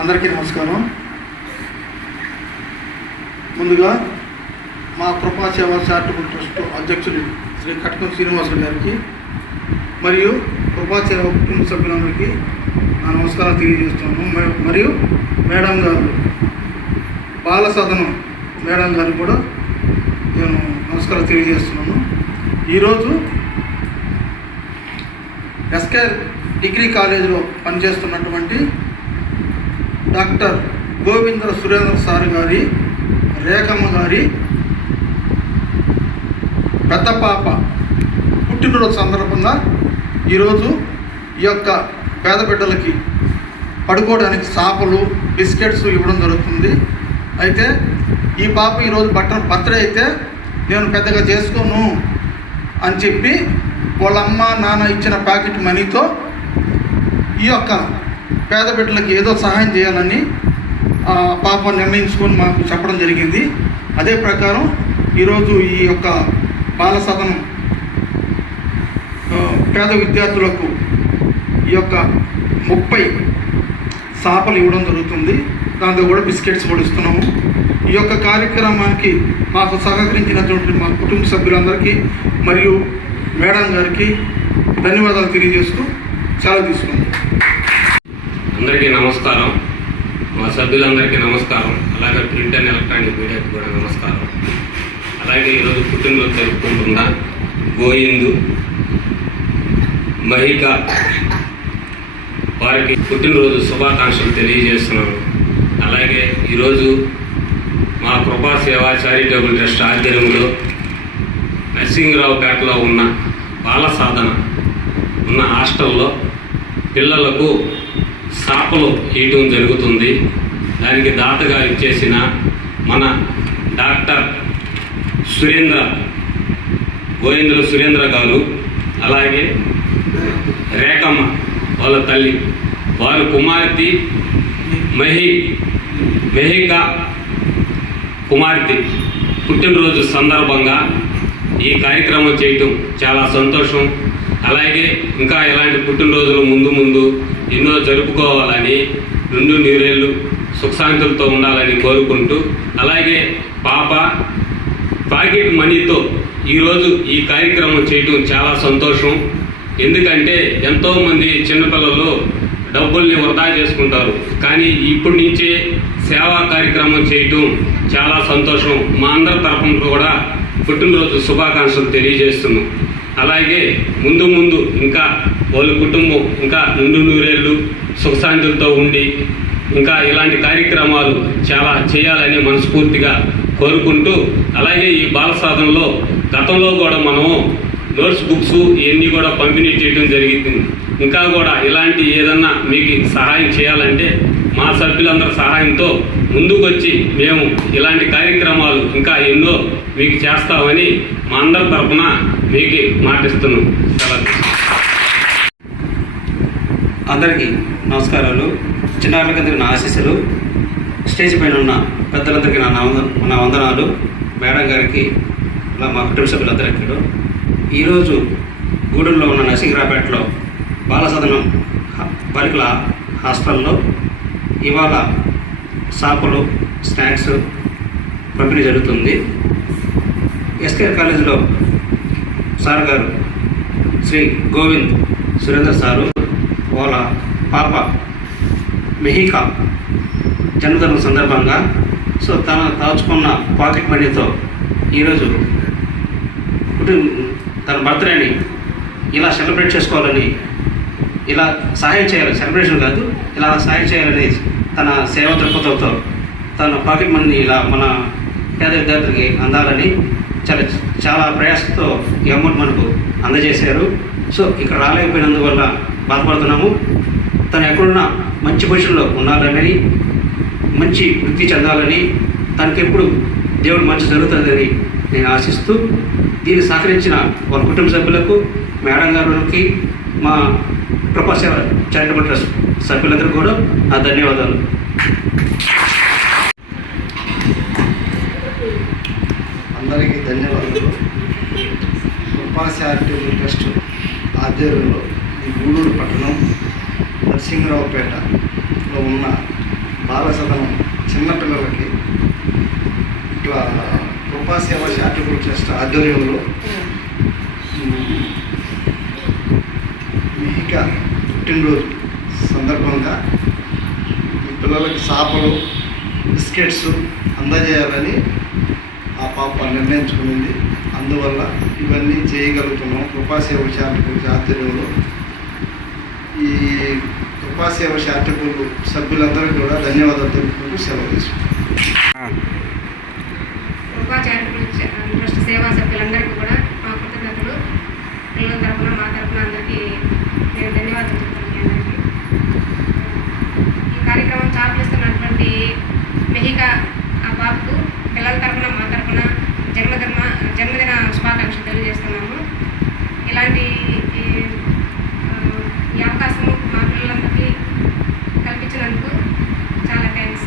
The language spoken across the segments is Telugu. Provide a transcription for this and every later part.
అందరికీ నమస్కారం. ముందుగా మా కృపా సేవ చారిటబుల్ ట్రస్ట్ అధ్యక్షులు శ్రీ కటకం శ్రీనివాసులు గారికి మరియు కృపా సేవ కుటుంబ సభ్యులందరికీ నా నమస్కారం తెలియజేస్తున్నాను. మరియు మేడం గారు బాల సదనం మేడం గారికి కూడా నేను నమస్కారం తెలియజేస్తున్నాను. ఈరోజు ఎస్కే డిగ్రీ కాలేజీలో పనిచేస్తున్నటువంటి డాక్టర్ గోవింద సురేంద్ర సార్ గారి రేఖమ్మ గారి పెద్ద పాప పుట్టినరోజు సందర్భంగా ఈరోజు ఈ యొక్క పేద బిడ్డలకి పడుకోవడానికి సాపలు బిస్కెట్స్ ఇవ్వడం జరుగుతుంది. అయితే ఈ పాప ఈరోజు బర్త్డే అయితే నేను పెద్దగా చేసుకోను అని చెప్పి వాళ్ళ అమ్మ నాన్న ఇచ్చిన ప్యాకెట్ మనీతో ఈ యొక్క పేద బిడ్డలకి ఏదో సహాయం చేయాలని పాప నిర్ణయించుకొని మాకు చెప్పడం జరిగింది. అదే ప్రకారం ఈరోజు ఈ యొక్క బాల సదనం పేద విద్యార్థులకు ఈ యొక్క 30 సాపలు ఇవ్వడం జరుగుతుంది. దాంతో కూడా బిస్కెట్స్ కూడా ఇస్తున్నాము. ఈ యొక్క కార్యక్రమానికి మాకు సహకరించినటువంటి మా కుటుంబ సభ్యులందరికీ మరియు మేడం గారికి ధన్యవాదాలు తెలియజేస్తూ సెలవు తీసుకున్నాం. అందరికీ నమస్కారం. మా సభ్యులందరికీ నమస్కారం. అలాగే ప్రింట్ అండ్ ఎలక్ట్రానిక్ మీడియాకి కూడా నమస్కారం. అలాగే ఈరోజు పుట్టినరోజు జరుపుకుంటున్న గోయిందు మహిక వారికి పుట్టినరోజు శుభాకాంక్షలు తెలియజేస్తున్నాను. అలాగే ఈరోజు మా కృపా సేవ చారిటబుల్ ట్రస్ట్ ఆధ్వర్యంలో నర్సింగరావుపేటలో ఉన్న బాల సాధన ఉన్న హాస్టల్లో పిల్లలకు సాపలు వేయటం జరుగుతుంది. దానికి దాతగా ఇచ్చేసిన మన డాక్టర్ గోవింద సురేంద్ర గారు, అలాగే రేఖమ్మ వాళ్ళ తల్లి, వారి కుమార్తె మహిక కుమార్తె పుట్టినరోజు సందర్భంగా ఈ కార్యక్రమం చేయటం చాలా సంతోషం. అలాగే ఇంకా ఇలాంటి పుట్టినరోజులు ముందు ఎన్నో జరుపుకోవాలని, నిండు నీరేళ్ళు సుఖశాంతులతో ఉండాలని కోరుకుంటూ, అలాగే పాప పాకెట్ మనీతో ఈరోజు ఈ కార్యక్రమం చేయటం చాలా సంతోషం. ఎందుకంటే ఎంతోమంది చిన్నపిల్లలు డబ్బుల్ని వృధా చేసుకుంటారు, కానీ ఇప్పటి నుంచే సేవా కార్యక్రమం చేయటం చాలా సంతోషం. మా అందరి తరఫున కూడా పుట్టినరోజు శుభాకాంక్షలు తెలియజేస్తున్నాం. అలాగే ముందు ఇంకా వాళ్ళ కుటుంబం ఇంకా నిండు నూరేళ్ళు సుఖశాంతులతో ఉండి ఇంకా ఇలాంటి కార్యక్రమాలు చాలా చేయాలని మనస్ఫూర్తిగా కోరుకుంటూ, అలాగే ఈ బాల సాధనలో గతంలో కూడా మనము నోట్స్ బుక్స్ ఇవన్నీ కూడా పంపిణీ చేయడం జరిగింది. ఇంకా కూడా ఇలాంటి ఏదన్నా మీకు సహాయం చేయాలంటే మా సభ్యులందరి సహాయంతో ముందుకొచ్చి మేము ఇలాంటి కార్యక్రమాలు ఇంకా ఎన్నో మీకు చేస్తామని మా అందరి తరఫున మీకు మాటిస్తున్నాం. అందరికీ నమస్కారాలు. చిన్నారులకందరికీ నా ఆశీస్సులు. స్టేజ్ పైన ఉన్న పెద్దలందరికీ నా వందనాలు. మేడం గారికి మా కుటుంబ సభ్యులందరికీ. ఈరోజు గూడూరులో ఉన్న నర్సింగరావుపేటలో బాలసదనం బాలికల హాస్టల్లో ఇవాళ సాపలు స్నాక్స్ పంపిణీ జరుగుతుంది. ఎస్కేఆర్ కాలేజీలో సార్ గారు శ్రీ గోవింద్ సురేంద్ర సారు వాళ్ళ పాప మహిక జన్మదినం సందర్భంగా తను దాచుకున్న పాకెట్ మనీతో ఈరోజు తన బర్త్డేని ఇలా సెలబ్రేట్ చేసుకోవాలని, ఇలా సహాయం చేయాలి, సెలబ్రేషన్ కాదు, ఇలా సహాయం చేయాలని తన సేవా దృక్పథంతో తన పాకెట్ మనీని ఇలా మన పేద విద్యార్థులకి అందాలని చాలా ప్రయాసంతో ఈ అమౌంట్ మనకు అందజేశారు. ఇక్కడ రాలేకపోయినందువల్ల బాధపడుతున్నాము. తను ఎక్కడున్నా మంచి పొజిషన్లో ఉండాలని, మంచి వృత్తి చెందాలని, తనకెప్పుడు దేవుడు మంచి జరుగుతుందని నేను ఆశిస్తూ, దీన్ని సహకరించిన వాళ్ళ కుటుంబ సభ్యులకు, మేడం గారికి, మా కృపా సేవ చారిటబుల్ ట్రస్ట్ సభ్యులందరూ కూడా నా ధన్యవాదాలు. అందరికీ ధన్యవాదాలు. కృపా చారిటబుల్ ట్రస్ట్ ఆధ్వర్యంలో ఈ గూడూరు పట్టణం నర్సింగరావుపేటలో ఉన్న బాల సదనం చిన్నపిల్లలకి ఇట్లా కృపా సేవ చారిటబుల్ ట్రస్ట్ ఆధ్వర్యంలో మిహిక పుట్టినరోజు సందర్భంగా ఈ పిల్లలకి చేపలు బిస్కెట్స్ అందజేయాలని ఆ పాప నిర్ణయించుకునింది. అందువల్ల ఇవన్నీ చేయగలుగుతున్నాం. కృపాసేవ చారిటబుల్ ఆధ్వర్యంలో ఈ కృపాసేవ చారిటబుల్ సభ్యులందరికీ కూడా ధన్యవాదాలు తెలుపుకుంటూ సెలవు తీసుకుంటాం. కృపా చారిటబుల్ ట్రస్ట్ సేవా సభ్యులందరికీ కూడా మా కృతజ్ఞతలు. పిల్లల తరఫున మా తరఫున అందరికీ నేను ధన్యవాదాలు చెప్తాను. మీ అందరికీ ఈ కార్యక్రమం చాపిస్తున్నటువంటి మెహిక ఆ బాబుకు పిల్లల తరఫున మా తరఫున జన్మదిన శుభాకాంక్షలు తెలియజేస్తున్నాము. ఇలాంటి ఈ అవకాశం మా పిల్లలందరికీ కల్పించినందుకు చాలా థ్యాంక్స్.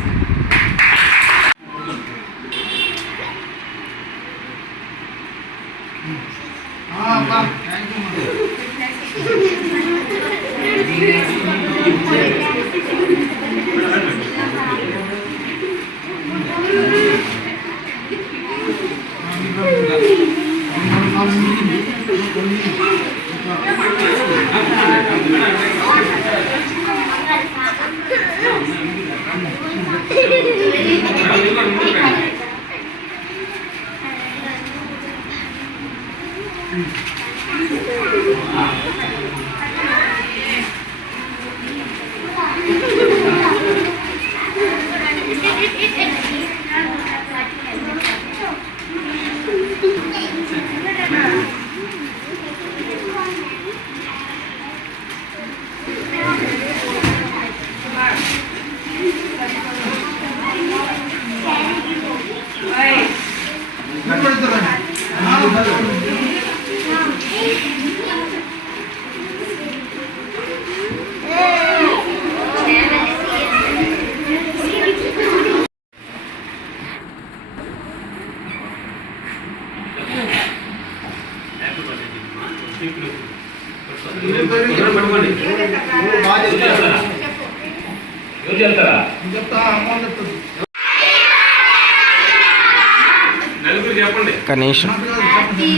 నలుగురు చెప్పండి. కనీసం చెప్పండి.